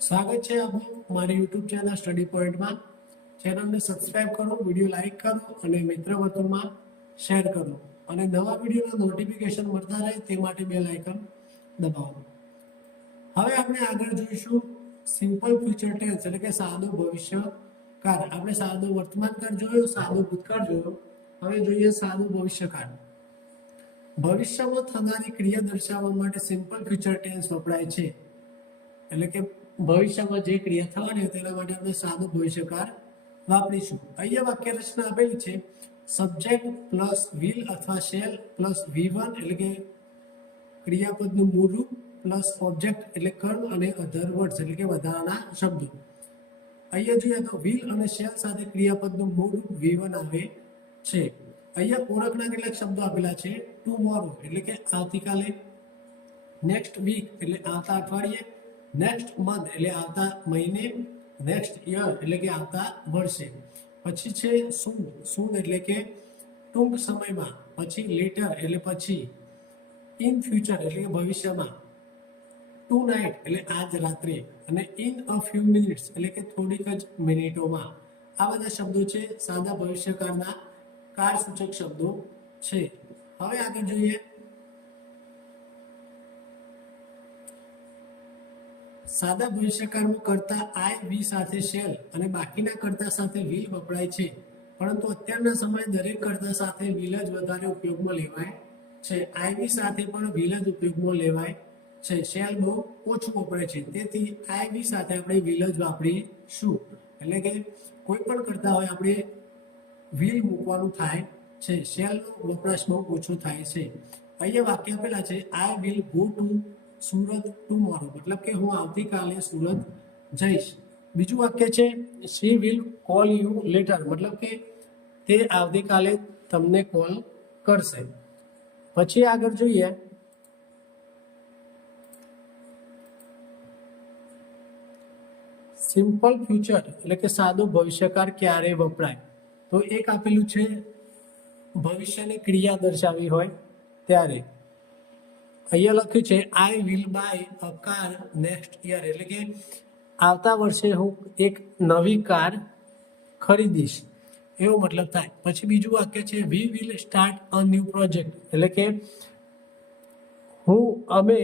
સ્વાગત છે આપનું મારી યુટ્યુબ ચેનલ સ્ટડી પોઈન્ટમાં. ચેનલને સબસ્ક્રાઇબ કરો, વિડીયો લાઇક કરો અને મિત્ર વર્તુળમાં શેર કરો અને નવા વિડીયોના નોટિફિકેશન મળતા રહે તે માટે બેલ આઇકન દબાવો. હવે આપણે આગળ જોઈશું સિમ્પલ ફ્યુચર ટેન્સ એટલે કે સાદો ભવિષ્યકાળ. આપણે સાદો વર્તમાનકાળ જોયો, સાદો ભૂતકાળ જોયો. હવે જોઈએ સાદો ભવિષ્યકાળ. ભવિષ્યમાં થનારી ક્રિયા દર્શાવવા માટે સિમ્પલ ફ્યુચર ટેન્સ વપરાય છે. એટલે કે ભવિષ્યમાં જે ક્રિયા થવાની તેના માટે આપણે સાદો ભવિષ્યકાળ વાપરીશું. અહીંયા વાક્ય રચના આપેલી છે: સબ્જેક્ટ પ્લસ વિલ અથવા શેલ પ્લસ V1 એટલે કે ક્રિયાપદનું મૂળ રૂપ પ્લસ ઓબ્જેક્ટ એટલે કર્મ અને અધર વર્ડ્સ એટલે કે વધારાના શબ્દો. અહીંયા જોઈએ તો વિલ અને શેલ સાથે ક્રિયાપદનું મૂળ રૂપ V1 આવે છે. અહીંયા ઓળખના કેટલાક શબ્દો આપેલા છે: ટુમોરો એટલે કે આવતીકાલે, નેક્સ્ટ વીક એટલે આવતા અઠવાડિયે, નેક્સ્ટ મંથ એટલે આવતા મહિને, નેક્સ્ટ યર એટલે કે આવતા વર્ષે. પછી છે સૂન, સૂન એટલે કે ટૂંક સમયમાં. પછી લેટર એટલે પછી, ઇન ફ્યુચર એટલે કે ભવિષ્યમાં, ટુ નાઇટ એટલે આજ રાત્રે અને ઇન અ ફ્યુ મિનિટ્સ એટલે કે થોડીક જ મિનિટોમાં. આ બધા શબ્દો છે સાદા ભવિષ્યકાળના કાળસૂચક શબ્દો છે. હવે આગળ જોઈએ સાદા ભવિષ્યકાળમાં કરતા આઈ વી સાથે શેલ અને બાકીના કરતા સાથે વિલ વપરાય છે, પરંતુ અત્યારના સમયે દરેક કરતા સાથે વિલ જ વધારે ઉપયોગમાં લેવાય છે. આઈ વી સાથે પણ વિલ જ ઉપયોગમાં લેવાય છે. શેલ બહુ ઓછું વપરાય છે, તેથી આઈ વી સાથે આપણે વિલ જ વાપરીશું. એટલે કે કોઈ પણ કરતા હોય આપણે વિલ મૂકવાનું થાય છે. શેલનો વપરાશ બહુ ઓછો થાય છે. અહીંયા વાક્ય આપેલા છે: I will go to Surat tomorrow, મતલબ કે હું આવતીકાલે સુરત જઈશ. બીજું વાક્ય છે: she will call you later, મતલબ કે તે આવતીકાલે તમને કોલ કરશે. પછી આગળ જોઈએ સિમ્પલ ફ્યુચર એટલે કે સાદો ભવિષ્યકાળ ક્યારે વપરાય. તો એક આપેલું છે ભવિષ્યની ક્રિયા દર્શાવી હોય ત્યારે. અહીંયા લખ્યું છે I will buy a car next year, એટલે કે આવતા વર્ષે હું એક નવી કાર ખરીદીશ, એવો મતલબ થાય. પછી બીજું વાક્ય છે વી will start a new project, એટલે કે અમે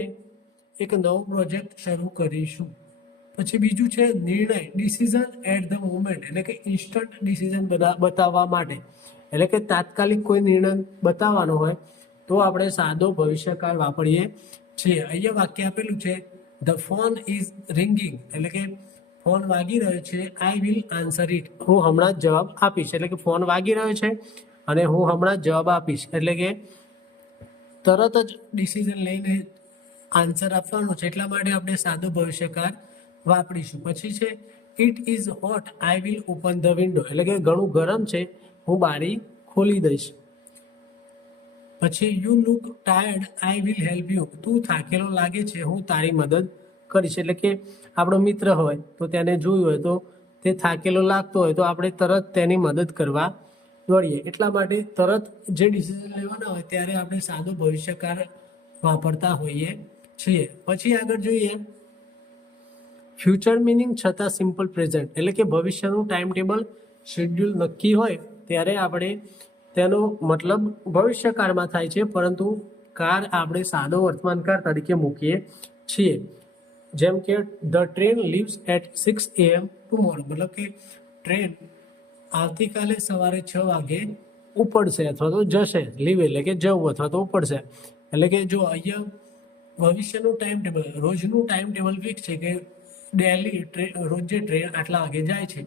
એક નવો પ્રોજેક્ટ શરૂ કરીશું. પછી બીજું છે નિર્ણય, ડિસિઝન એટ ધ મોમેન્ટ, એટલે કે ઇન્સ્ટન્ટ ડિસિઝન બતાવવા માટે. એટલે કે તાત્કાલિક કોઈ નિર્ણય બતાવવાનો હોય તો આપણે સાદો ભવિષ્યકાળ વાપરીએ છીએ. અહીંયા વાક્ય આપેલું છે ધ ફોન ઇઝ રિંગિંગ, એટલે કે ફોન વાગી રહ્યો છે, આઈ વિલ આન્સર ઇટ, હું હમણાં જ જવાબ આપીશ. એટલે કે ફોન વાગી રહ્યો છે અને હું હમણાં જ જવાબ આપીશ, એટલે કે તરત જ ડિસિઝન લઈને આન્સર આપવાનો છે, એટલા માટે આપણે સાદો ભવિષ્યકાળ વાપરીશું. પછી છે it is hot, I will open the window, એટલે કે ઘણું ગરમ છે, હું બારી ખોલી દઈશ. પછી you look tired, I will help you, તું થાકેલો લાગે છે, હું તારી મદદ કરીશ. એટલે કે આપણો મિત્ર હોય તો તેને જોયું હોય તો તે થાકેલો લાગતો હોય તો આપણે તરત તેની મદદ કરવા દોડીએ. એટલા માટે તરત જે ડિસિઝન લેવાના હોય ત્યારે આપણે સાદો ભવિષ્યકાળ વાપરતા હોઈએ છીએ. પછી આગળ જોઈએ ફ્યુચર મિનિંગ છતાં સિમ્પલ પ્રેઝન્ટ, એટલે કે ભવિષ્યનું ટાઈમ ટેબલ શેડ્યુલ નક્કી હોય ત્યારે આપણે તેનો મતલબ ભવિષ્યકાળમાં થાય છે, પરંતુ કાળ આપણે સાદો વર્તમાનકાળ તરીકે મૂકીએ છીએ. જેમ કે the train leaves at 6 AM tomorrow, મતલબ કે ટ્રેન આવતીકાલે સવારે 6 વાગે ઉપડશે અથવા તો જશે. લીવ એટલે કે જવું અથવા તો ઉપડશે. એટલે કે જો અહીંયા ભવિષ્યનું ટાઈમ ટેબલ, રોજનું ટાઈમ ટેબલ ફિક્સ છે કે ડેલી રોજે ટ્રેન આટલા વાગે જાય છે,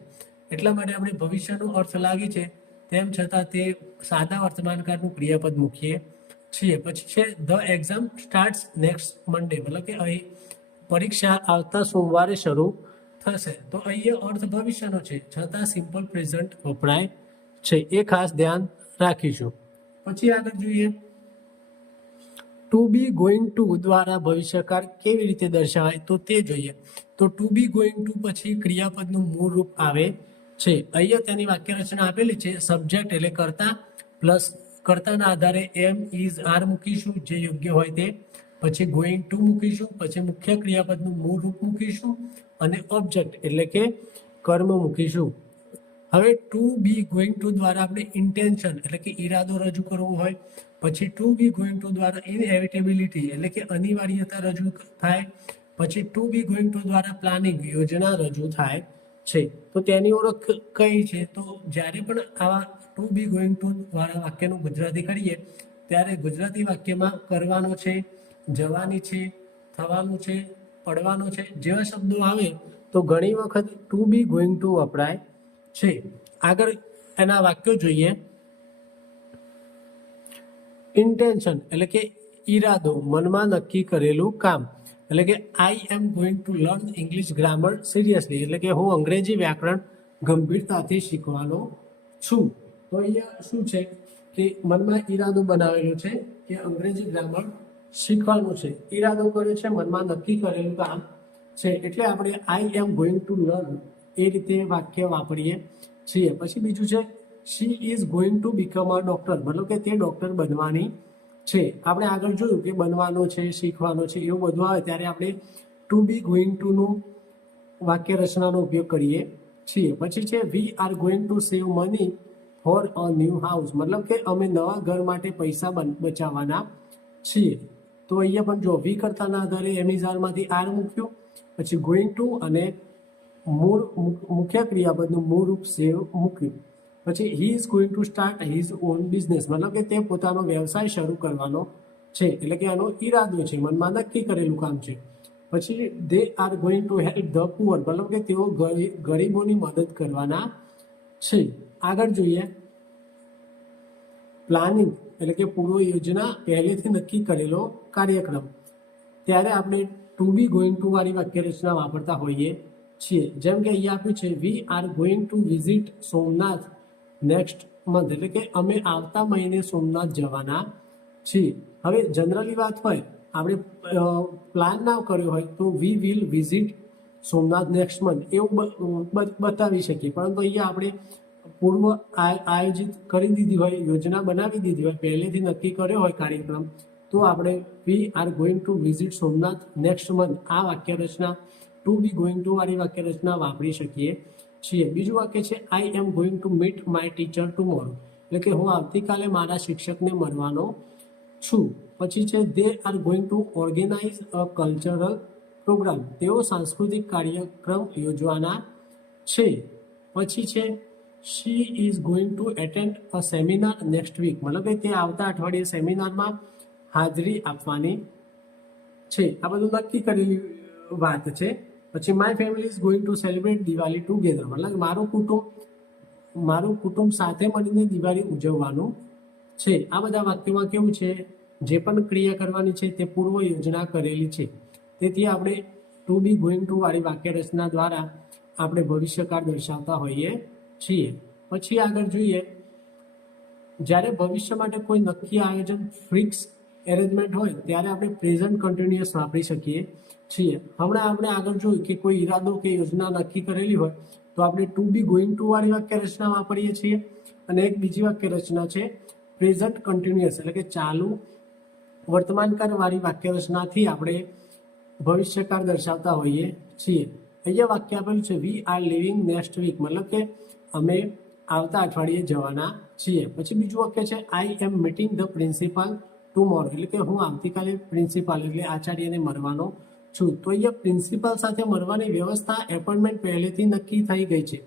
એટલા માટે આપણે ભવિષ્યનો અર્થ લાગે છે તેમ છતાં તે સાદા વર્તમાનકાળનું ક્રિયાપદ મૂકીએ છીએ. પછી છે the exam starts next Monday, મતલબ કે અહીં પરીક્ષા આવતા સોમવારે શરૂ થશે. તો અહીંયા અર્થ ભવિષ્યનો છે છતાં સિમ્પલ પ્રેઝન્ટ વપરાય છે, એ ખાસ ધ્યાન રાખીશું. પછી આગળ જોઈએ ટુ બી ગોઈંગ ટુ દ્વારા ભવિષ્યકાળ કેવી રીતે દર્શાવાય તો તે જોઈએ. તો ટુ બી ગોઈંગ ટુ પછી ક્રિયાપદનું મૂળ રૂપ આવે છે. અહીંયા તેની વાક્ય રચના આપેલી છે: સબ્જેક્ટ એટલે કર્તા પ્લસ કર્તાના આધારે એમ ઇઝ આર મૂકીશું જે યોગ્ય હોય તે. પછી ગોઈંગ ટુ મૂકીશું, પછી મુખ્ય ક્રિયાપદનું મૂળ રૂપ મૂકીશું અને ઓબ્જેક્ટ એટલે કે કર્મ મૂકીશું. હવે ટુ બી ગોઈંગ ટુ દ્વારા આપણે ઇન્ટેન્શન એટલે કે ઈરાદો રજૂ કરવો હોય, પછી ટુ બી ગોઈંગ ટુ દ્વારા ઇનએવિટેબિલિટી એટલે કે અનિવાર્યતા રજૂ થાય, પછી ટુ બી ગોઈંગ ટુ દ્વારા પ્લાનિંગ યોજના રજૂ થાય છે. તો તેની ઓળખ કઈ છે? તો જ્યારે પણ આવા ટુ બી ગોઈંગ ટુ વાળા વાક્યનું ગુજરાતી કરીએ ત્યારે ગુજરાતી વાક્યમાં કરવાનો છે, જવાની છે, થવાનું છે, પડવાનું છે જેવા શબ્દો આવે તો ઘણી વખત ટુ બી ગોઈંગ ટુ વપરાય છે. આગળ એના વાક્યો જોઈએ. ઇન્ટેન્શન એટલે કે ઈરાદો, મનમાં નક્કી કરેલું કામ, એટલે કે I am going to learn English grammar seriously એટલે કે હું અંગ્રેજી વ્યાકરણ ગંભીરતાથી શીખવાનો છું. તો અહીંયા શું છે કે મનમાં ઈરાદો બનાવેલો છે કે અંગ્રેજી ગ્રામર શીખવાનું છે, ઈરાદો કર્યો છે, મનમાં નક્કી કરેલું કામ છે, એટલે આપણે I am going to learn એ રીતે વાક્ય વાપરીએ છીએ. પછી બીજું છે she is going to become a doctor, મતલબ કે તે ડોક્ટર બનવાની છે. આપણે આગળ જોયું કે બનવાનો છે, શીખવાનો છે એવું બધું આવે ત્યારે આપણે ટુ બી ગોઈંગ ટુ નું વાક્ય રચનાનો ઉપયોગ કરીએ છીએ. પછી છે we are going to save money for a new house, મતલબ કે અમે નવા ઘર માટે પૈસા બચાવવાના છીએ. તો અહીંયા પણ જો વી કરતાના આધારે એમિઝારમાંથી આર મૂક્યું, પછી ગોઈંગ ટુ અને મૂળ મુખ્ય ક્રિયાપદનું મૂળ રૂપ સેવ મૂક્યું. પછી he is going to start his own business, મતલબ કે તે પોતાનો વ્યવસાય શરૂ કરવાનો છે, એટલે કે એનો ઈરાદો છે, મનમાં નક્કી કરેલું કામ છે. પછી દે are going to help the poor, મતલબ કે તેઓ ગરીબોની મદદ કરવાના છે. આગળ જોઈએ પ્લાનિંગ એટલે કે પૂર્વ યોજના, પહેલેથી નક્કી કરેલો કાર્યક્રમ. ત્યારે આપણે ટુ બી ગોઈંગ ટુ વાળી વાક્ય રચના વાપરતા હોઈએ છીએ. જેમ કે અહીંયા આપ્યું છે we are going to visit Somnath next month, એટલે કે અમે આવતા મહિને સોમનાથ જવાના છીએ. હવે જનરલી વાત હોય, આપણે પ્લાન ના કર્યો હોય તો we will visit Somnath next month એવું બતાવી શકીએ, પરંતુ અહીંયા આપણે પૂર્વ આયોજિત કરી દીધી હોય, યોજના બનાવી દીધી હોય, પહેલેથી નક્કી કર્યો હોય કાર્યક્રમ, તો આપણે we are going to visit Somnath next month આ વાક્ય રચના ટુ બી ગોઈંગ ટુ વાળી વાક્ય રચના વાપરી શકીએ છીએ. બીજું વાક્ય છે I am going to meet my teacher tomorrow, એટલે કે હું આવતીકાલે મારા શિક્ષકને મળવાનો છું. પછી છે they are going to organise a cultural programme, તેઓ સાંસ્કૃતિક કાર્યક્રમ યોજવાના છે. પછી છે she is going to attend a seminar next week, મતલબ કે તે આવતા અઠવાડિયે સેમિનારમાં હાજરી આપવાની છે. આ બધું નક્કી કરેલી વાત છે. પછી my family is going to celebrate Diwali together, મતલબ મારું કુટુંબ સાથે મળીને દિવાળી ઉજવવાનું છે. આ બધા વાક્યોમાં કેવું છે, જે પણ ક્રિયા કરવાની છે તે પૂર્વ યોજના કરેલી છે. તેથી આપણે ટુ બી ગોઈંગ ટુ વાળી વાક્ય રચના દ્વારા આપણે ભવિષ્યકાળ દર્શાવતા હોઈએ છીએ. પછી આગળ જોઈએ જ્યારે ભવિષ્ય માટે કોઈ નક્કી આયોજન ફિક્સ એરેન્જમેન્ટ હોય ત્યારે આપણે પ્રેઝન્ટ કન્ટિન્યુઅસ વાપરી શકીએ છીએ. હમણાં આપણે આગળ જોયું કે કોઈ ઈરાદો કે યોજના નક્કી કરેલી હોય તો આપણે ટુ બી ગોઈંગ ટુ વાળી વાક્ય રચના વાપરીએ છીએ. અને એક બીજી વાક્ય રચના છે પ્રેઝન્ટ કન્ટિન્યુઅસ એટલે કે ચાલુ વર્તમાનકાળ વાળી વાક્ય રચનાથી આપણે ભવિષ્યકાળ દર્શાવતા હોઈએ છીએ. અહીંયા વાક્ય આપેલું છે we are living next week, મતલબ કે અમે આવતા અઠવાડિયે જવાના છીએ. પછી બીજું વાક્ય છે I M meeting the principal tomorrow, એટલે કે હું આવતીકાલે પ્રિન્સિપાલ એટલે આચાર્યને મળવાનો છું. તો અહીંયા પ્રિન્સિપાલ સાથે મળવાની વ્યવસ્થા એપોઇન્ટમેન્ટ પહેલેથી નક્કી થઈ ગઈ છે,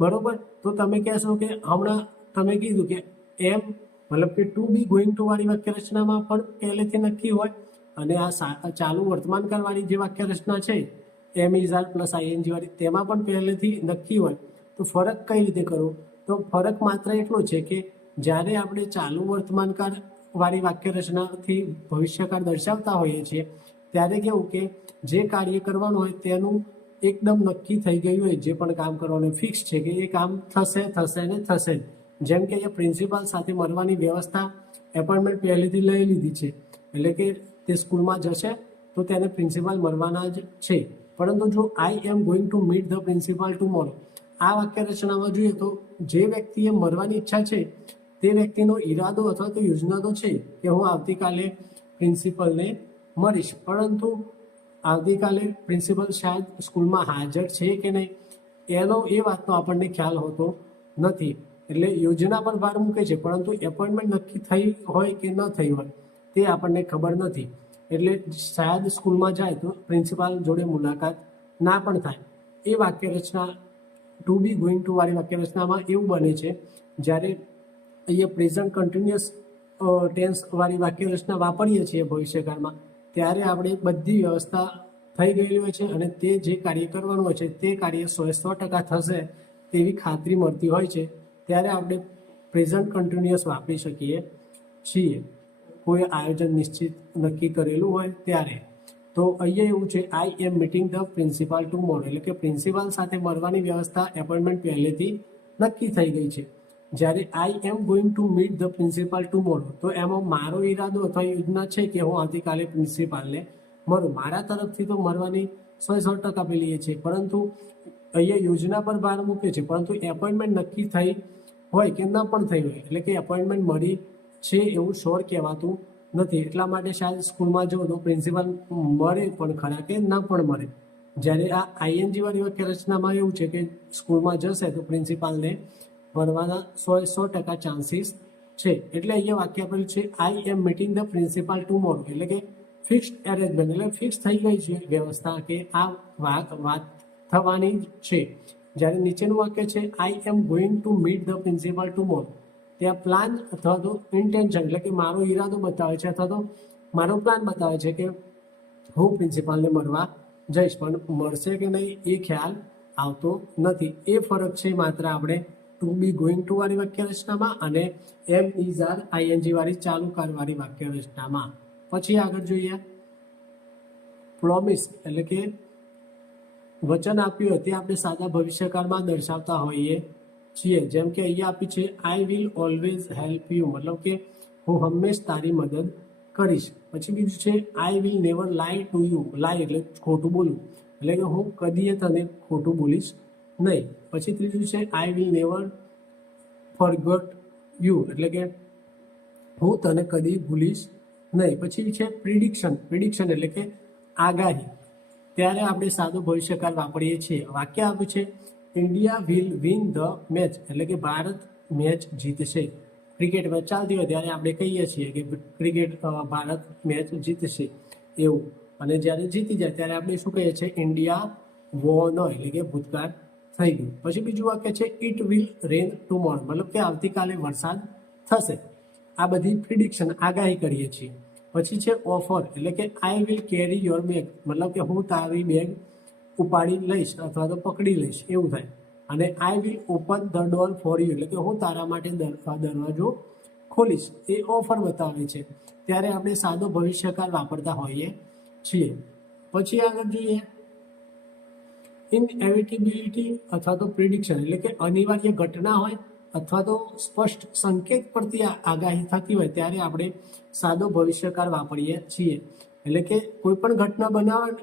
બરોબર. તો તમે કહેશો કે હમણાં તમે કીધું કે એમ મતલબ કે ટુ બી ગોઈંગ ટુ વાળી વાક્ય રચનામાં પણ પહેલેથી નક્કી હોય અને આ ચાલુ વર્તમાનકાળ વાળી જે વાક્ય રચના છે એમ ઇઝ આર પ્લસ આઈએનજી વાળી તેમાં પણ પહેલેથી નક્કી હોય. તો ફરક કઈ રીતે કરવો? તો ફરક માત્ર એટલો છે કે જ્યારે આપણે ચાલુ વર્તમાનકાળ વાળી વાક્ય રચનાથી ભવિષ્યકાળ દર્શાવતા હોઈએ છીએ ત્યારે કેવું કે જે કાર્ય કરવાનું હોય તેનું એકદમ નક્કી થઈ ગયું હોય, જે પણ કામ કરવાનું ફિક્સ છે કે એ કામ થશે ને થશે. જેમ કે એ પ્રિન્સિપાલ સાથે મળવાની વ્યવસ્થા એપોઇન્ટમેન્ટ પહેલેથી લઈ લીધી છે, એટલે કે તે સ્કૂલમાં જશે તો તેને પ્રિન્સિપાલ મળવાના જ છે. પરંતુ જો I am going to meet the principal tomorrow આ વાક્ય રચનામાં જોઈએ તો જે વ્યક્તિએ મળવાની ઈચ્છા છે તે વ્યક્તિનો ઈરાદો અથવા તો યોજના તો છે કે હું આવતીકાલે પ્રિન્સિપલને મળીશ, પરંતુ આવતીકાલે પ્રિન્સિપલ શાયદ સ્કૂલમાં હાજર છે કે નહીં એનો એ વાતનો આપણને ખ્યાલ હોતો નથી. એટલે યોજના પર ભાર મૂકે છે, પરંતુ એપોઇન્ટમેન્ટ નક્કી થઈ હોય કે ન થઈ હોય તે આપણને ખબર નથી. એટલે શાયદ સ્કૂલમાં જાય તો પ્રિન્સિપાલ જોડે મુલાકાત ના પણ થાય. એ વાક્યરચના ટુ બી ગોઈંગ ટુ વાળી વાક્યરચનામાં એવું બને છે, જ્યારે અહીંયા પ્રેઝન્ટ કન્ટિન્યુઅસ ટેન્સ વાળી વાક્યરચના વાપરીએ છીએ ભવિષ્યકાળમાં, ત્યારે આપણે બધી વ્યવસ્થા થઈ ગયેલી હોય છે અને તે જે કાર્ય કરવાનું હોય છે તે કાર્ય 100% થશે તેવી ખાતરી મળતી હોય છે. ત્યારે આપણે પ્રેઝન્ટ કન્ટિન્યુઅસ વાપરી શકીએ છીએ કોઈ આયોજન નિશ્ચિત નક્કી કરેલું હોય ત્યારે. તો અહીંયા એવું છે, I M meeting the principal tomorrow, એટલે કે પ્રિન્સિપાલ સાથે મળવાની વ્યવસ્થા એપોઇન્ટમેન્ટ પહેલેથી નક્કી થઈ ગઈ છે. જ્યારે I am going to meet the principal tomorrow, તો એમાં મારો ઈરાદો અથવા યોજના છે કે હું આવતીકાલે પ્રિન્સિપાલને મળું. મારા તરફથી તો મળવાની 100% પેલી છે, પરંતુ અહીંયા યોજના પર ભાર મૂકે છે, પરંતુ એપોઇન્ટમેન્ટ નક્કી થઈ હોય કે ન પણ થઈ હોય, એટલે કે એપોઇન્ટમેન્ટ મળી છે એવું શ્યોર કહેવાતું નથી. એટલા માટે શાયદ સ્કૂલમાં જાઓ તો પ્રિન્સિપાલ મળે પણ ખરા કે ન પણ મળે. જ્યારે આ આઈએનજી વાળી વાક્યરચનામાં એવું છે કે સ્કૂલમાં જશે તો પ્રિન્સિપાલને મળવાના 100% ચાન્સીસ છે. એટલે અહીંયા વાક્ય આપેલું છે, I M meeting the principal tomorrow, એટલે કે ફિક્સ્ડ એરેન્જમેન્ટ, એટલે ફિક્સ થઈ ગઈ છે વ્યવસ્થા કે આ વાત થવાની છે. જ્યારે નીચેનું વાક્ય છે, I am going to meet the principal tomorrow, ત્યાં પ્લાન અથવા તો ઇન્ટેન્શન, એટલે કે મારો ઈરાદો બતાવે છે અથવા તો મારો પ્લાન બતાવે છે કે હું પ્રિન્સિપાલને મળવા જઈશ, પણ મળશે કે નહીં એ ખ્યાલ આવતો નથી. એ ફરક છે માત્ર આપણે ટુ બી ગોઈંગ ટુ વાળી વાક્યરચનામાં અને એમ ઇઝ આર આઈએનજી વાળી ચાલુ કાળવાળી વાક્યરચનામાં. પછી આગળ જોઈએ, પ્રોમિસ, એટલે કે વચન આપ્યું હોય તે આપણે સાદા ભવિષ્યકાળમાં દર્શાવતા હોઈએ છીએ. જેમ કે અહીંયા આપ્યું છે, I will always help you, મતલબ કે હું હંમેશ તારી મદદ કરીશ. પછી બીજું છે, આઈ વિલ નેવર લાય ટુ યુ, લાય એટલે ખોટું બોલવું, એટલે કે હું કદીએ તને ખોટું બોલીશ નહીં. પછી ત્રીજું છે, I will never forgot you, એટલે કે હું તને કદી ભૂલીશ નહીં. પછી છે પ્રિડિક્શન એટલે કે આગાહી, ત્યારે આપણે સાદું ભવિષ્યકાળ વાપરીએ છીએ. વાક્ય આપ્યું છે, India will win the match, એટલે કે ભારત મેચ જીતશે. ક્રિકેટ મેચ ચાલતી હોય ત્યારે આપણે કહીએ છીએ કે ભારત મેચ જીતશે એવું, અને જ્યારે જીતી જાય ત્યારે આપણે શું કહીએ છીએ, ઇન્ડિયા વોન, એટલે કે ભૂતકાળ થઈ ગયું. પછી બીજું વાક્ય છે, ઇટ વિલ રેન ટુમોરો, મતલબ કે આવતીકાલે વરસાદ થશે. આ બધી પ્રિડિક્શન આગાહી કરીએ છીએ. પછી છે ઓફર, એટલે કે I will carry your bag, મતલબ કે હું તારી બેગ ઉપાડી લઈશ અથવા તો પકડી લઈશ એવું થાય. અને I will open the door for you, એટલે કે હું તારા માટે દરવાજો ખોલીશ. એ ઓફર બતાવે છે. ત્યારે આપણે સાદો ભવિષ્યકાળ વાપરતા હોઈએ છીએ. પછી આગળ જોઈએ, ઇનએવિટેબિલિટી અથવા તો પ્રિડિક્શન, એટલે કે અનિવાર્ય ઘટના હોય અથવા તો સ્પષ્ટ સંકેત પરથી આગાહી થતી હોય ત્યારે આપણે સાદો ભવિષ્યકાળ વાપરીએ છીએ. એટલે કે કોઈ પણ ઘટના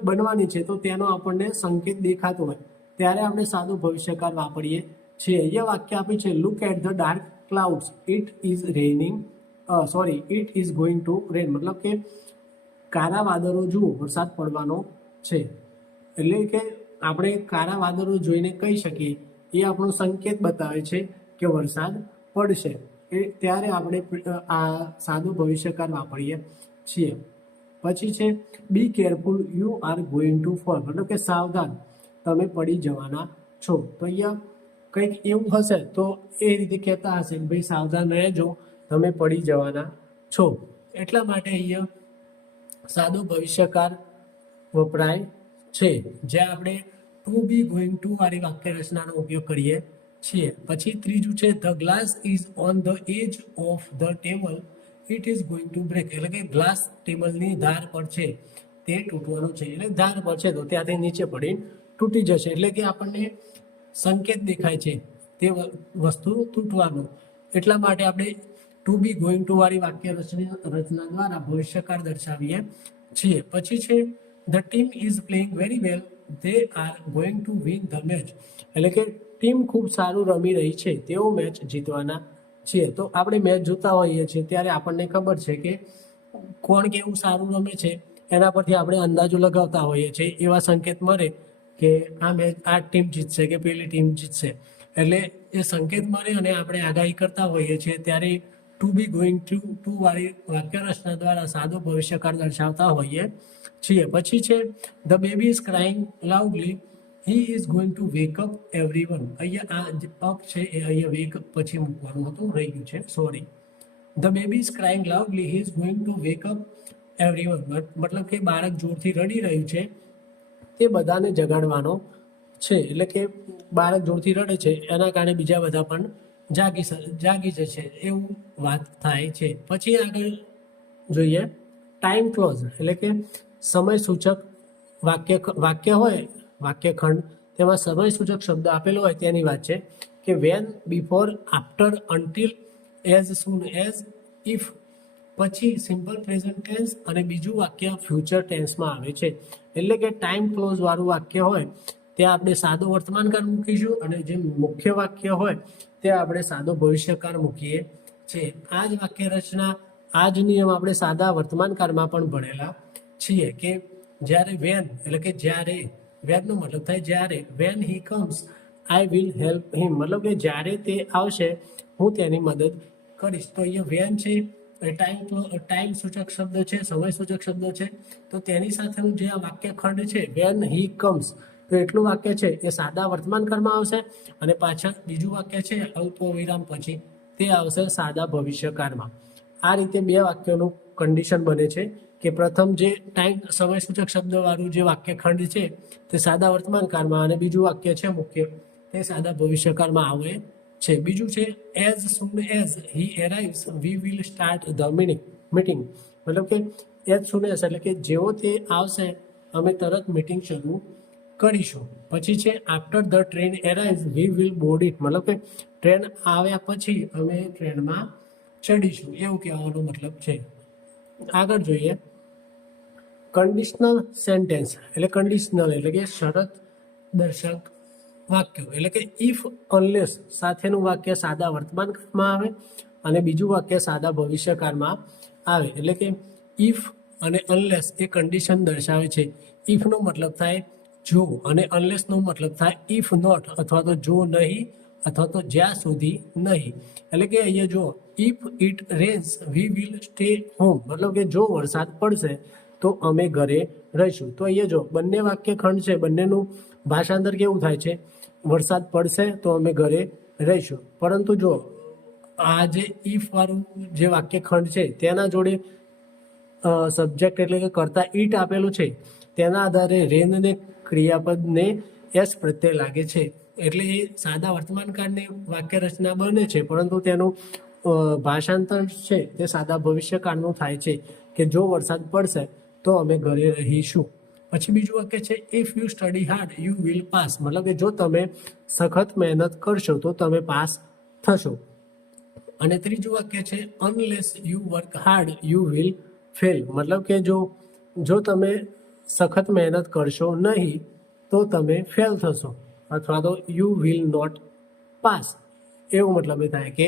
બનવાની છે તો તેનો આપણને સંકેત દેખાતો હોય ત્યારે આપણે સાદો ભવિષ્યકાળ વાપરીએ છીએ. અહીંયા વાક્ય આપ્યું છે, look at the dark clouds, it is going to rain, મતલબ કે કાળા વાદળો જુઓ, વરસાદ પડવાનો છે. એટલે કે આપણે કાળા વાદળો જોઈને કહી શકીએ એ આપણો સંકેત બતાવે છે કે વરસાદ પડશે. ત્યારે આપણે આ સાદું ભવિષ્યકાળ વાપરીએ છીએ. પછી છે, be careful you are going two fall, મતલબ કે સાવધાન, તમે પડી જવાના છો. તો અહીંયા કંઈક એવું હશે તો એ રીતે કહેતા હશે કે ભાઈ સાવધાન રહેજો, તમે પડી જવાના છો. એટલા માટે અહીંયા સાદું ભવિષ્યકાળ વપરાય છે, જ્યાં આપણે ટુ બી ગોઈંગ ટુ વાળી વાક્યરચનાનો ઉપયોગ કરીએ છીએ. પછી ત્રીજું છે, the glass is on the edge of the table, it is going to break, એટલે કે ગ્લાસ ટેબલની ધાર પર છે તે તૂટવાનું છે. એટલે ધાર પર છે તો ત્યાંથી નીચે પડી તૂટી જશે. એટલે કે આપણને સંકેત દેખાય છે તે વસ્તુ તૂટવાનો. એટલા માટે આપણે ટુ બી ગોઈંગ ટુ વાળી રચના દ્વારા ભવિષ્યકાળ દર્શાવીએ છીએ. પછી છે, the team is playing very well, they are going to win the match, એટલે કે ટીમ ખૂબ સારું રમી રહી છે, તેઓ મેચ જીતવાના છે. તો આપણે મેચ જોતા હોઈએ છીએ ત્યારે આપણને ખબર છે કે કોણ કેવું સારું રમે છે એના પરથી આપણે અંદાજો લગાવતા હોઈએ છીએ. એવા સંકેત મળે કે આ મેચ આ ટીમ જીતશે કે પેલી ટીમ જીતશે, એટલે એ સંકેત મળે અને આપણે આગાહી કરતા હોઈએ છીએ ત્યારે ટુ બી ગોઈંગ ટુ વાળી વાક્ય રચના દ્વારા સાદો ભવિષ્યકાળ દર્શાવતા હોઈએ છીએ. પછી છે the baby is crying loudly he is going two wake up everyone. અહીંયા આ જે અપ છે એ અહીંયા વેક પછી મૂકવાનું હતું, રહી ગયું છે, sorry. The baby is crying loudly he is going two wake up everyone, મતલબ કે બાળક જોરથી રડી રહ્યું છે તે બધાને જગાડવાનો છે. એટલે કે બાળક જોરથી રડે છે એના કારણે બીજા બધા પણ જાગી જશે એવું વાત થાય છે. પછી આગળ જોઈએ ટાઈમ ક્લોઝ, એટલે કે સમય સૂચક વાક્ય હોય, વાક્યખંડ, તેમાં સમય સૂચક શબ્દ આપેલો હોય તેની વાત છે કે when, before, after, until, as soon as, if. પછી સિમ્પલ પ્રેઝન્ટ ટેન્સ અને બીજું વાક્ય ફ્યુચર ટેન્સમાં આવે છે. એટલે કે ટાઈમ ક્લોઝ વાળું વાક્ય હોય ત્યાં આપણે સાદો વર્તમાનકાળ મૂકીશું અને જે મુખ્ય વાક્ય હોય ત્યાં આપણે સાદો ભવિષ્યકાળ મૂકીએ છીએ. આ જ વાક્ય રચના, આ જ નિયમ આપણે સાદા વર્તમાનકાળમાં પણ ભણેલા છીએ કે જ્યારે વેન, એટલે કે જ્યારે, વેનનો મતલબ થાય જ્યારે, when he comes I will help him, મતલબ કે જ્યારે તે આવશે હું તેની મદદ કરીશ. તો અહીંયા વેન છે ટાઈમ સૂચક શબ્દ છે, સમય સૂચક શબ્દ છે, તો તેની સાથેનું જે આ વાક્યખંડ છે વેન હી કમ્સ, તો એટલું વાક્ય છે એ સાદા વર્તમાનકાળમાં આવશે અને પાછળ બીજું વાક્ય છે અલ્પ વિરામ પછી તે આવશે સાદા ભવિષ્યકાળમાં. આ રીતે બે વાક્યોનું કન્ડિશન બને છે કે પ્રથમ જે ટાઈમ સમય સૂચક શબ્દ વાળું જે વાક્યખંડ છે તે સાદા વર્તમાનકાળમાં અને બીજું વાક્ય છે મુખ્ય તે સાદા ભવિષ્યકાળમાં આવે છે. બીજું છે as soon as he arrives we will start the meeting, મતલબ કે એઝ સૂન એઝ એટલે કે જેવો તે આવશે અમે તરત મીટિંગ શરૂ કરીશું. પછી છે after the train arrives we will board it, મતલબ કે ટ્રેન આવ્યા પછી અમે ટ્રેનમાં ચડીશું, એવું કહેવાનો મતલબ છે. આગળ જોઈએ કન્ડિશનલ સેન્ટેન્સ, એટલે કન્ડિશનલ એટલે કે શરત દર્શક વાક્યો, એટલે કે ઇફ અનલેસ સાથેનું વાક્ય સાદા વર્તમાનકાળમાં આવે અને બીજું વાક્ય સાદા ભવિષ્યકાળમાં આવે. એટલે કે ઇફ અને અનલેસ એ કન્ડિશન દર્શાવે છે. ઇફનો મતલબ થાય જો અને અનલેસનો મતલબ થાય ઇફ નોટ, અથવા તો જો નહીં અથવા તો જ્યાં સુધી નહીં. એટલે કે અહીંયા જો if it rains we will stay home, મતલબ કે જો વરસાદ પડશે તો અમે ઘરે રહીશું. તો અહીંયા જો બંને વાક્યખંડ છે, બંનેનું ભાષાંતર કેવું થાય છે, વરસાદ પડશે તો અમે ઘરે રહીશું. પરંતુ જો આ જે ઇફ વાળું જે વાક્યખંડ છે તેના જોડે સબ્જેક્ટ એટલે કે કર્તા ઈટ આપેલું છે તેના આધારે રેનને ક્રિયાપદને એસ પ્રત્યે લાગે છે. એટલે એ સાદા વર્તમાનકાળની વાક્ય રચના બને છે પરંતુ તેનું ભાષાંતર છે તે સાદા ભવિષ્યકાળનું થાય છે કે જો વરસાદ પડશે તો અમે ઘરે રહીશું. પછી બીજું વાક્ય છે if you study hard you will pass, મતલબ કે જો તમે સખત મહેનત કરશો તો તમે પાસ થશો. અને ત્રીજું વાક્ય છે unless you work hard you will fail, મતલબ કે જો તમે સખત મહેનત કરશો નહીં તો તમે ફેલ થશો અથવા તો યુ વિલ નોટ પાસ, એવો મતલબ એ થાય કે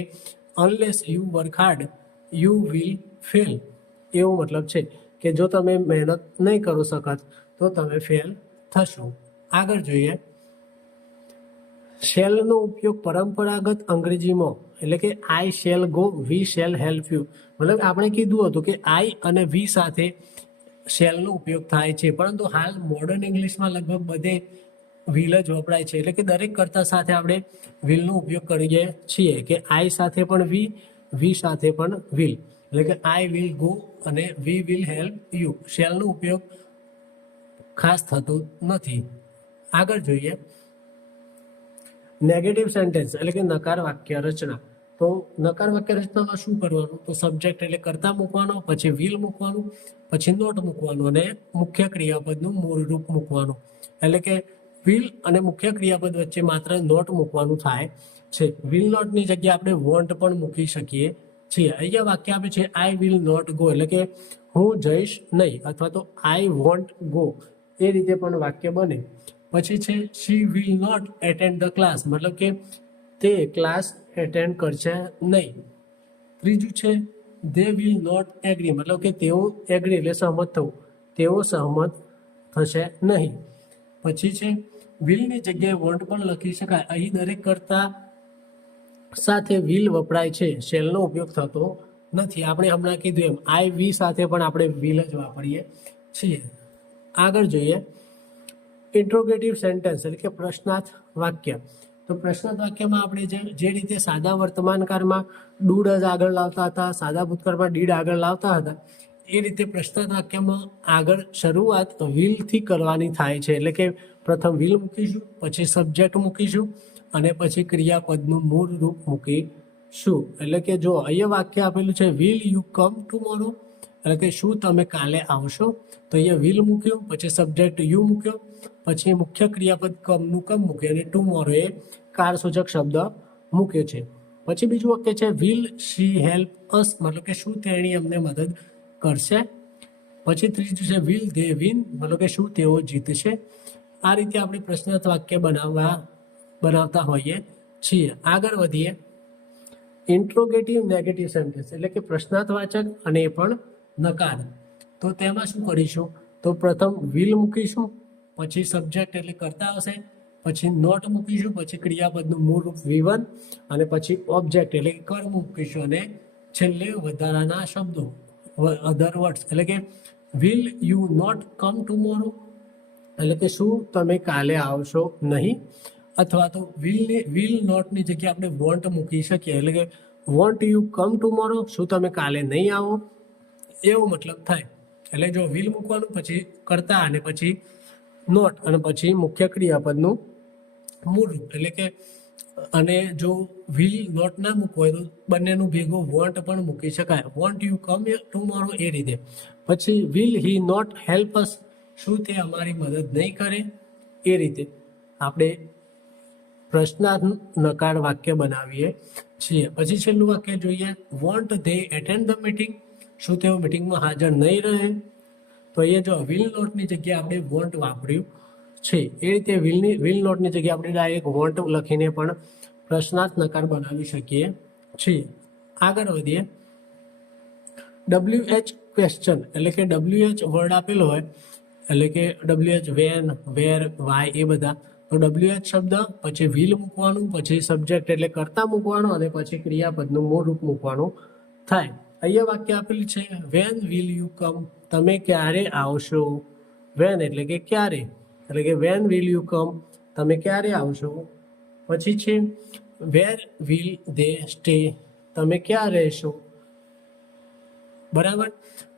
unless you work hard you will fail, એવો મતલબ છે કે જો તમે મહેનત નહીં કરો સખત તો તમે ફેલ થશો. આગળ જોઈએ શેલનો ઉપયોગ પરંપરાગત અંગ્રેજીમાં, એટલે કે આઈ shell go we shall help you, મતલબ આપણે કીધું હતું કે આઈ અને વી સાથે શેલનો ઉપયોગ થાય છે પરંતુ હાલ મોડર્ન ઇંગ્લિશમાં લગભગ બધે વિલ જ વપરાય છે. એટલે કે દરેક કર્તા સાથે આપણે વિલનો ઉપયોગ કરીએ છીએ કે આઈ સાથે પણ વી સાથે પણ વિલ, એટલે કે આઈ વિલ ગો અને વી વિલ હેલ્પ યુ. શેલનો ઉપયોગ ખાસ થતો નથી. આગળ જોઈએ નેગેટિવ સેન્ટેન્સ, એટલે કે નકાર વાક્ય રચના. તો નકાર વાક્ય રચનામાં શું કરવાનું, તો સબ્જેક્ટ એટલે કર્તા મૂકવાનો, પછી વિલ મૂકવાનું, પછી નોટ મૂકવાનું અને મુખ્ય ક્રિયાપદનું મૂળ રૂપ મૂકવાનું. એટલે કે વિલ અને મુખ્ય ક્રિયાપદ વચ્ચે માત્ર નોટ મૂકવાનું થાય છે. વિલ નોટની જગ્યાએ આપણે વોન્ટ પણ મૂકી શકીએ છીએ. અહીંયા વાક્ય આપે છે આઈ વિલ નોટ ગો, એટલે કે હું જઈશ નહીં, અથવા તો આઈ વોન્ટ ગો, એ રીતે પણ વાક્ય બને. પછી છે she will not attend the class, મતલબ કે તે ક્લાસ એટેન્ડ કરશે નહીં. ત્રીજું છે દે વિલ નોટ એગ્રી, મતલબ કે તેઓ એગ્રી એટલે સહમત થવું, તેઓ સહમત થશે નહીં. પછી છે વિલની જગ્યાએ વોન્ટ પણ લખી શકાય. અહીં દરેક કરતા સાથે વિલ વપરાય છે, શેલનો ઉપયોગ થતો નથી. આપણે હમણાં કીધું એમ આઈ વી સાથે પણ આપણે વિલ જ વાપરીએ છીએ. આગળ જોઈએ ઇન્ટ્રોગેટિવ સેન્ટેન્સ એટલે કે પ્રશ્નાર્થ વાક્ય. તો પ્રશ્નાર્થ વાક્યમાં આપણે જે રીતે સાદા વર્તમાનકાળમાં ડુડ જ આગળ લાવતા હતા, સાદા ભૂતકાળમાં ડીડ આગળ લાવતા હતા, એ રીતે પ્રશ્નાર્થ વાક્યમાં આગળ શરૂઆત વિલથી કરવાની થાય છે. એટલે કે પ્રથમ વિલ મૂકીશું, પછી સબ્જેક્ટ મૂકીશું અને પછી ક્રિયાપદનું મૂળ રૂપ મૂકીશું. એટલે કે જો અહીંયા વાક્ય આપેલું છે વિલ યુ કમ ટુમોરો, એટલે કે શું તમે કાલે આવશો, તો અહીંયા વિલ મૂક્યું, પછી સબ્જેક્ટ યુ મૂક્યો, પછી મુખ્ય ક્રિયાપદ કમનું કમ મૂક્યું અને ટુમોરો એ કાળસૂચક શબ્દ મૂક્યો છે. પછી બીજું વાક્ય છે વિલ શી હેલ્પ અસ, મતલબ કે શું તેણી અમને મદદ કરશે. પછી ત્રીજું છે વિલ ધે વિન, મતલબ કે શું તેઓ જીતશે. આ રીતે આપણે પ્રશ્નાર્થ વાક્ય બનાવતા હોઈએ છીએ. આગળ વધીએ ઇન્ટ્રોગેટિવ નેગેટિવ સેન્ટેન્સ એટલે કે પ્રશ્નાર્થવાચક અને એ પણ નકાર. તો તેમાં શું કરીશું, તો પ્રથમ વિલ મૂકીશું, પછી સબ્જેક્ટ એટલે કરતા આવશે, પછી નોટ મૂકીશું, પછી ક્રિયાપદનું મૂળ રૂપ V1 અને પછી ઓબ્જેક્ટ એટલે કર્મ મૂકીશું અને છેલ્લે વધારાના શબ્દો અધર વર્ડ્સ. એટલે કે will you not come tomorrow, એટલે કે શું તમે કાલે આવશો નહીં, અથવા તો વિલ નોટની જગ્યાએ આપણે વોન્ટ મૂકી શકીએ. એટલે કે વોન્ટ યુ કમ ટુમોરો, શું તમે કાલે નહીં આવો, એવો મતલબ થાય. એટલે જો વિલ મૂકવાનું, પછી કરતા અને પછી નોટ અને પછી મુખ્ય ક્રિયાપદનું મૂળ રૂપ. એટલે કે અને જો વિલ નોટ ના મૂકવું હોય તો બંનેનું ભેગું વોન્ટ પણ મૂકી શકાય, વોન્ટ યુ કમ ટુમોરો એ રીતે. પછી will he not help us, શું તે અમારી મદદ નહીં કરે, એ રીતે આપણે પ્રશ્નાર્થ નકાર વાક્ય બનાવીએ છીએ. પછી છેલ્લું વાક્ય જોઈએ want they attend the meeting, શું તેઓ મીટિંગમાં હાજર નહીં રહે. તો અહીંયા જો વિલ નોટની જગ્યાએ આપણે વોન્ટ વાપર્યું છે, એ રીતે વિલ નોટની જગ્યાએ આપણે ડાયરેક્ટ વોન્ટ લખીને પણ પ્રશ્નાર્થ નકાર બનાવી શકીએ છીએ. આગળ વધીએ WH ક્વેશ્ચન, એટલે કે WH વર્ડ આપેલો હોય, એટલે કે WH વેન, વેર, વાય એ બધા. તો WH શબ્દ પછી વિલ મૂકવાનું, પછી સબ્જેક્ટ એટલે કરતા મૂકવાનું અને પછી ક્રિયાપદનું મૂળ રૂપ મૂકવાનું થાય. અહીંયા વાક્ય આપેલું છે વેન વિલ યુ કમ, તમે ક્યારે આવશો. વેન એટલે કે ક્યારે, એટલે કે વેન વિલ યુ કમ, તમે ક્યારે આવશો. પછી છે વેર વિલ ધે સ્ટે, તમે ક્યાં રહેશો. બરાબર.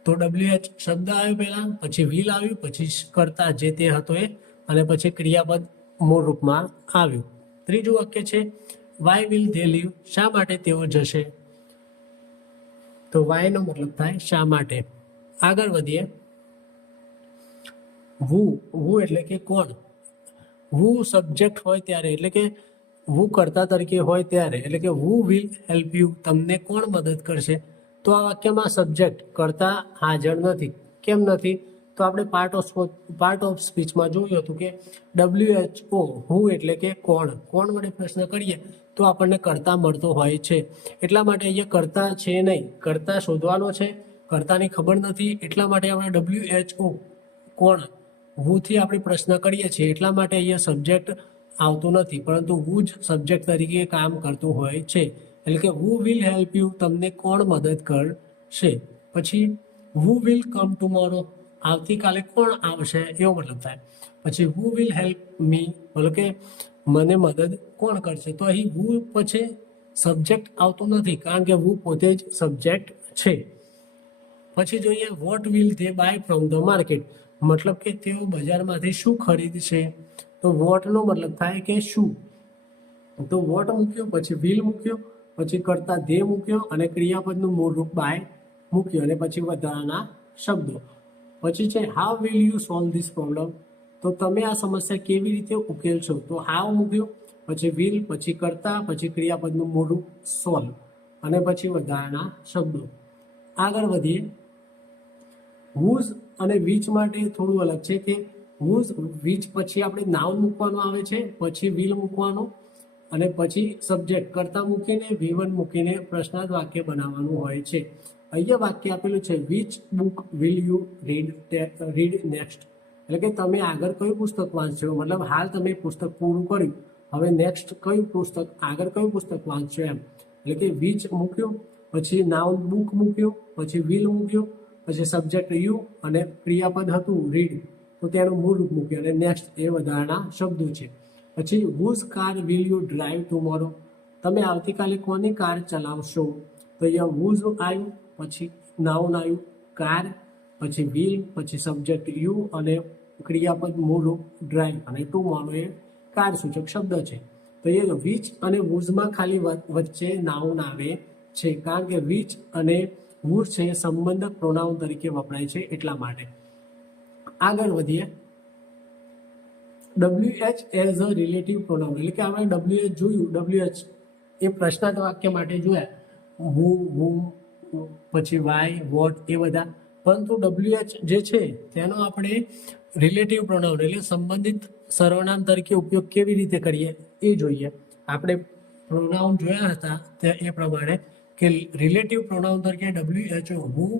તો WH શબ્દ આવ્યો પહેલા, પછી વિલ આવ્યું, પછી કરતા જે તે હતો એ, અને પછી ક્રિયાપદ મૂળ રૂપમાં આવ્યું. ત્રીજું વાક્ય છે વાય વિલ ધે લીવ, શા માટે તેઓ જશે. તો વાય નો મતલબ થાય શા માટે. આગળ વધીએ વુ એટલે કે કોણ. વુ સબ્જેક્ટ હોય ત્યારે, એટલે કે વુ કર્તા તરીકે હોય ત્યારે, એટલે કે વુ વિલ હેલ્પ યુ, તમને કોણ મદદ કરશે. તો આ વાક્યમાં સબ્જેક્ટ કરતા હાજર નથી. કેમ નથી, તો આપણે પાર્ટ ઓફ સ્પીચમાં જોયું હતું કે WHO હુ એટલે કે કોણ વડે પ્રશ્ન કરીએ તો આપણને કરતા મળતો હોય છે. એટલા માટે અહીંયા કરતા છે નહીં, કરતા શોધવાનો છે, કરતાની ખબર નથી. એટલા માટે આપણે WHO કોણ હુથી આપણે પ્રશ્ન કરીએ છીએ, એટલા માટે અહીંયા સબ્જેક્ટ આવતું નથી, પરંતુ હુ જ સબ્જેક્ટ તરીકે કામ કરતું હોય છે. એટલે કે હુ વિલ હેલ્પ યુ, તમને કોણ મદદ કરશે. પછી હુ વિલ કમ ટુમોરો, આવતીકાલે કોણ આવશે એવો મતલબ થાય. પછી હુ વિલ હેલ્પ મી, મતલબ કે મને મદદ કોણ કરશે. તો અહીં હુ પછી સબ્જેક્ટ આવતું નથી, કારણ કે હુ પોતે જ સબ્જેક્ટ છે. પછી જોઈએ what will they buy from the market, મતલબ કે તેઓ બજારમાંથી શું ખરીદશે. તો વોટનો મતલબ થાય કે શું. તો વોટ મૂક્યો, પછી વિલ મૂક્યો, પછી કરતા ધે મૂક્યો અને ક્રિયાપદનું મૂળ રૂપ બાય મૂક્યો અને પછી વધારાના શબ્દો. પછી છે how will you solve this problem, તો તમે આ સમસ્યા કેવી રીતે ઉકેલશો. તો હાઉ મૂક્યો, પછી વિલ, પછી કરતા, પછી ક્રિયાપદનું મૂળ રૂપ સોલ્વ અને પછી વધારાના શબ્દો. આગળ વધીએ હુઝ અને વિચ માટે થોડું અલગ છે કે હુઝ વિચ પછી આપણે નાઉન મૂકવાનું આવે છે, પછી વિલ મૂકવાનું અને પછી સબ્જેક્ટ કરતા મૂકીને V1 મૂકીને પ્રશ્નાર્થ વાક્ય બનાવવાનું હોય છે. અહીંયા વાક્ય આપેલું છે which book will you read next, એટલે કે તમે આગળ કયું પુસ્તક વાંચશો, મતલબ હાલ તમે પુસ્તક પૂરું કર્યું, હવે નેક્સ્ટ કયું પુસ્તક, આગળ કયું પુસ્તક વાંચશો એમ. એટલે કે વિચ મૂક્યું, પછી નાઉન બુક મૂક્યું, પછી વિલ મૂક્યું, પછી સબ્જેક્ટ યુ અને ક્રિયાપદ હતું રીડ, તો તેનું મૂળ રૂપ મૂક્યું અને નેક્સ્ટ એ વધારાના શબ્દો છે. પછી whose car will you drive tomorrow, તમે આવતીકાલે કોની કાર ચલાવશો, તો અહીંયા હુઝ આવ્યું, પછી નાઉન આવ્યું કાર, પછી વિલ, પછી સબ્જેક્ટ યુ અને ક્રિયાપદ મૂળ રૂપ ડ્રાઈવ અને ટુમોરો એ કાર સૂચક શબ્દ છે. તો એ વિચ અને હુઝમાં ખાલી વચ્ચે નાઉન આવે છે, કારણ કે વિચ અને હુઝ છે સંબંધક પ્રોનાઉન તરીકે વપરાય છે એટલા માટે. આગળ વધીએ. WH as a relative pronoun, એટલે કે આપણે WH જોયું, WH એ પ્રશ્નાર્થ વાક્ય માટે જોયા, હું, પછી વાય, વોટ એ બધા, પરંતુ WH જે છે તેનો આપણે રિલેટિવ પ્રોનાઉન એટલે સંબંધિત સર્વનામ તરીકે ઉપયોગ કેવી રીતે કરીએ એ જોઈએ. આપણે પ્રોનાઉન જોયા હતા એ પ્રમાણે કે રિલેટિવ પ્રોનાઉન તરીકે WHO હું,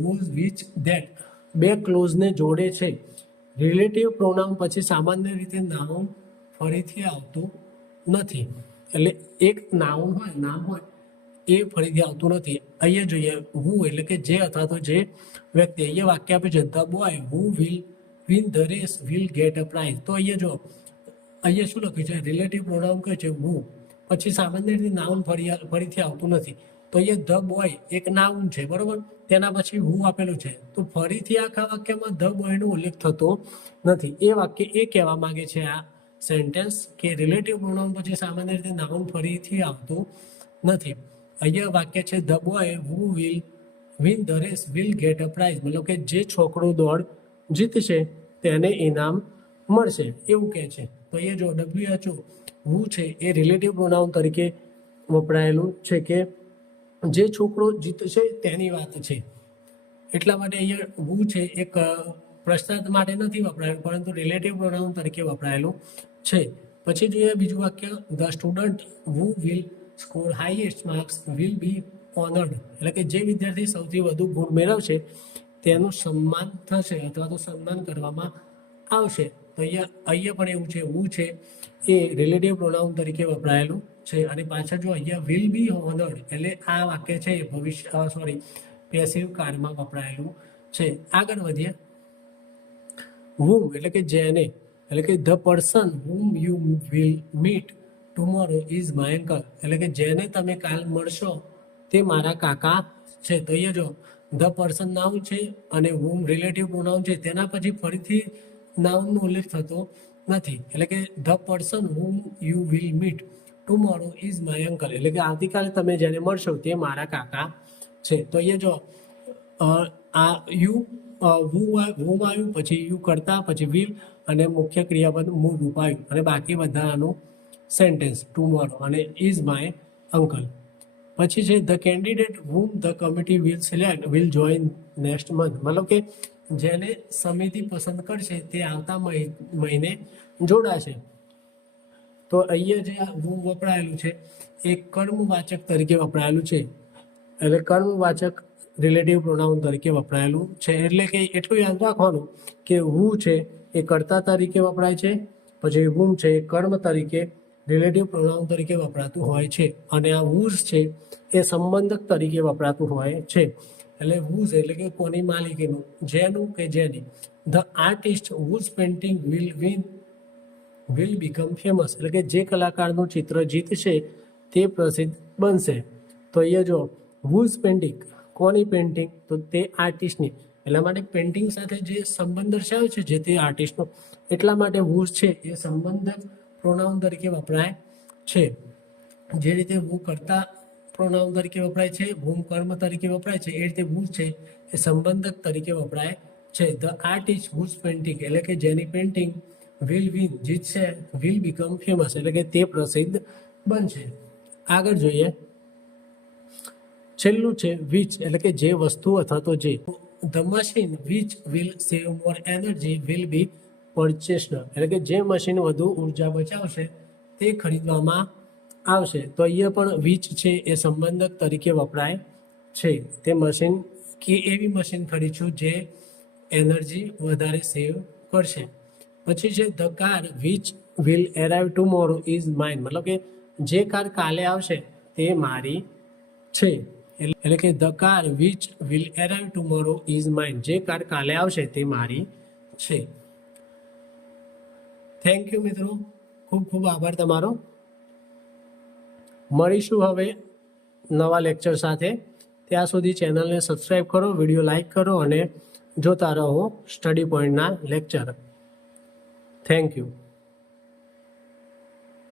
હુઝ, વિચ, ધેટ બે ક્લોઝને જોડે છે. રિલેટિવ પ્રોનાઉન પછી સામાન્ય રીતે નાઉન ફરીથી આવતું નથી, એટલે એક નાઉન હોય, નામ હોય એ ફરીથી આવતું નથી. અહીંયા જોઈએ હું એટલે કે જે અથવા તો જે વ્યક્તિ, અહીંયા વાક્ય આપે છે the boy who will win the race will get a prize. તો અહીંયા જો અહીંયા શું લખ્યું છે, રિલેટિવ પ્રોનાઉન કહે છે હું, પછી સામાન્ય રીતે નાઉન ફરીથી આવતું નથી. તો અહીંયા ધ બોય એક નાઉન છે બરોબર, તેના પછી હું આપેલું છે, તો ફરીથી આખા વાક્યમાં ધ બોયનો ઉલ્લેખ થતો નથી. એ વાક્ય એ કહેવા માંગે છે આ સેન્ટેન્સ કે રિલેટિવ પ્રોનાઉન પછી સામાન્ય રીતે નાઉન ફરીથી આવતું નથી. અહીંયા વાક્ય છે the boy who will win the race will get a prize, મતલબ કે જે છોકરો દોડ જીતશે તેને ઇનામ મળશે એવું કહે છે. તો એ જો WHO હું છે એ રિલેટિવ પ્રોનાઉન તરીકે વપરાયેલું છે કે જે છોકરો જીતશે તેની વાત છે, એટલા માટે અહીંયા હું છે એક પ્રશ્નાર્થ માટે નથી વપરાયેલું, પરંતુ રિલેટિવ પ્રોનાઉન તરીકે વપરાયેલું છે. પછી જોઈએ બીજું વાક્ય, the student who will score highest marks will be honoured, એટલે કે જે વિદ્યાર્થી સૌથી વધુ ગુણ મેળવશે તેનું સન્માન થશે અથવા તો સન્માન કરવામાં આવશે. તો અહીંયા પણ એવું છે, હું છે એ રિલેટિવ પ્રોનાઉન તરીકે વપરાયેલું છે. અને પાછળ જો અહીંયા વિલ બી ઓનર્ડ, એટલે આ વાક્ય છે એ પેસિવ કાળમાં વપરાયેલું છે. આગળ વધીએ. હુમ એટલે કે જેને, એટલે કે the person whom you will meet tomorrow is my uncle, એટલે કે જેને તમે કાલ મળશો તે મારા કાકા છે. તો અહીંયા જો ધ પર્સન નાઉન છે અને હુમ રિલેટિવ પ્રોનાઉન છે, તેના પછી ફરીથી નાઉનનો ઉલ્લેખ થતો નથી. એટલે કે the person whom you will meet tomorrow is my uncle, એટલે કે આવતીકાલે તમે જેને મળશો તે મારા કાકા છે. તો અહીંયા જો આ યુ હુમ આવ્યું, પછી યુ કરતા, પછી વિલ અને મુખ્ય ક્રિયાપદ મૂળ રૂપ આવ્યું અને બાકી બધાનું સેન્ટેન્સ ટુમોરો અને ઇઝ માય અંકલ. પછી છે the candidate whom the committee will select will join next month, મતલબ કે જેને સમિતિ પસંદ કરશે તે આવતા મહિને જોડાશે. તો અહીંયા જે હુમ વપરાયેલું છે એ કર્મવાચક તરીકે વપરાયેલું છે, એટલે કર્મવાચક રિલેટિવ પ્રોનાઉન તરીકે વપરાયેલું છે. એટલે કે એટલું યાદ રાખવાનું કે હું છે એ કર્તા તરીકે વપરાય છે, પછી હુમ છે એ કર્મ તરીકે રિલેટિવ પ્રોનાઉન તરીકે વપરાતું હોય છે, અને આ હુઝ છે એ સંબંધક તરીકે વપરાતું હોય છે. એટલે હુઝ એટલે કે કોની માલિકીનું, જેનું કે જેની. The artist whose painting will become famous, એટલે કે જે કલાકારનું ચિત્ર જીતશે તે પ્રસિદ્ધ બનશે. તો અહીંયા જો હુઝ પેઇન્ટિંગ, કોની પેઇન્ટિંગ, તો તે આર્ટિસ્ટની, એટલા માટે પેઇન્ટિંગ સાથે જે સંબંધ દર્શાવે છે જે તે આર્ટિસ્ટનો, એટલા માટે હુઝ છે એ સંબંધક પ્રોનાઉન તરીકે વપરાય છે. જે રીતે હું કરતા પ્રોનાઉન તરીકે વપરાય છે, હુમ કર્મ તરીકે વપરાય છે, એ રીતે હુઝ છે એ સંબંધક તરીકે વપરાય છે. ધ આર્ટિસ્ટ હુઝ પેઇન્ટિંગ એટલે કે જેની પેઇન્ટિંગ વિલ વિન જીતશે, વિલ બીકમ ફેમસ એટલે કે તે પ્રસિદ્ધ બનશે. આગળ જોઈએ. છેલ્લું છે વિચ એટલે કે જે વસ્તુ અથવા તો જે. The machine which will save more energy will be purchased, એટલે કે જે મશીન વધુ ઉર્જા બચાવશે તે ખરીદવામાં આવશે. તો અહીંયા પણ વિચ છે એ સંબંધક તરીકે વપરાય છે તે મશીન કે એવી મશીન ખરીદશું જે એનર્જી વધારે સેવ કરશે. પછી છે the car which will arrive tomorrow is mine, મતલબ કે જે કાર કાલે આવશે તે મારી છે. એટલે કે the car which will arrive tomorrow is mine, જે કાર કાલે આવશે તે મારી છે. થેન્ક યુ મિત્રો, ખૂબ ખૂબ આભાર તમારો. મળીશું હવે નવા લેક્ચર સાથે. ત્યાં સુધી ચેનલને સબસ્ક્રાઈબ કરો, વિડીયો લાઈક કરો અને જોતા રહો સ્ટડી પોઈન્ટના લેક્ચર. Thank you.